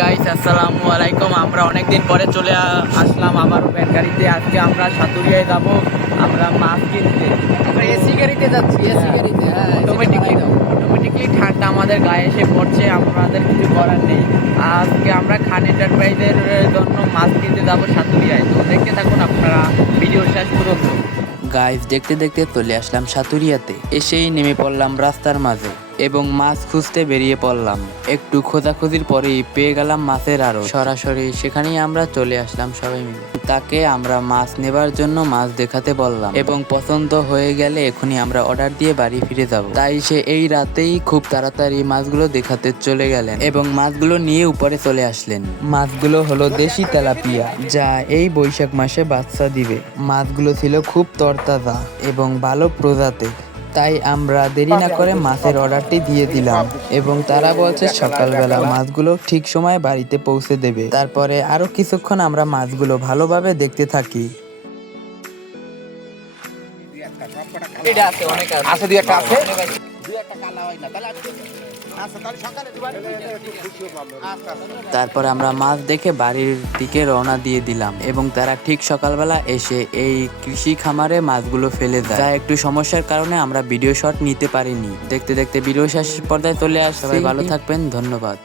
Guys, আসসালামু আলাইকুম। আমরা অনেকদিন পরে চলে আসলাম আবার ভ্যান গাড়িতে। আজকে আমরা সাতুরিয়ায় যাব, আমরা মাছ কিনতে। আমরা এসি গাড়িতে যাচ্ছি, এসি গাড়িতে। হ্যাঁ, অটোমেটিকলি ঠান্ডা আমাদের গায়ে এসে পড়ছে, আমাদের কিছু করার নেই। আজকে আমরা খান এন্টারপ্রাইজের জন্য মাছ কিনতে যাব সাতুরিয়ায়। তো দেখতে থাকুন আপনারা ভিডিও শেষ পর্যন্ত। গাইস, দেখতে দেখতে চলে আসলাম সাতুরিয়াতে। এসেই নেমে পড়লাম রাস্তার মাঝে এবং মাছ খুঁজতে বেরিয়ে পড়লাম। একটু খোঁজাখুঁজির পরেই পেয়ে গেলাম মাছের আড়ত। সরাসরি সেখানেই আমরা চলে আসলাম সবাই মিলে। তাকে আমরা মাছ নেবার জন্য মাছ দেখাতে বললাম এবং পছন্দ হয়ে গেলে এখনই আমরা অর্ডার দিয়ে বাড়ি ফিরে যাব। তাই সে এই রাতেই খুব তাড়াতাড়ি মাছগুলো দেখাতে চলে গেলেন এবং মাছগুলো নিয়ে উপরে চলে আসলেন। মাছগুলো হলো দেশি তেলাপিয়া, যা এই বৈশাখ মাসে বাচ্চা দিবে। মাছগুলো ছিল খুব তরতাজা এবং ভালো প্রজাতির। তাই আমরা দেরি না করে মাছের অর্ডারটি দিয়ে দিলাম এবং তারা বলছে সকালবেলা মাছগুলো ঠিক সময় বাড়িতে পৌঁছে দেবে। তারপরে আরো কিছুক্ষণ আমরা মাছগুলো ভালোভাবে দেখতে থাকি। তারপর আমরা মাছ দেখে বাড়ির দিকে রওনা দিয়ে দিলাম এবং তারা ঠিক সকালবেলা এসে এই কৃষি খামারে মাছগুলো ফেলে দেয়, যা একটু সমস্যার কারণে আমরা ভিডিও শট নিতে পারিনি। দেখতে দেখতে ভিডিও শেষ পর্যায়ে চলে আসছে। সবাই ভালো থাকবেন, ধন্যবাদ।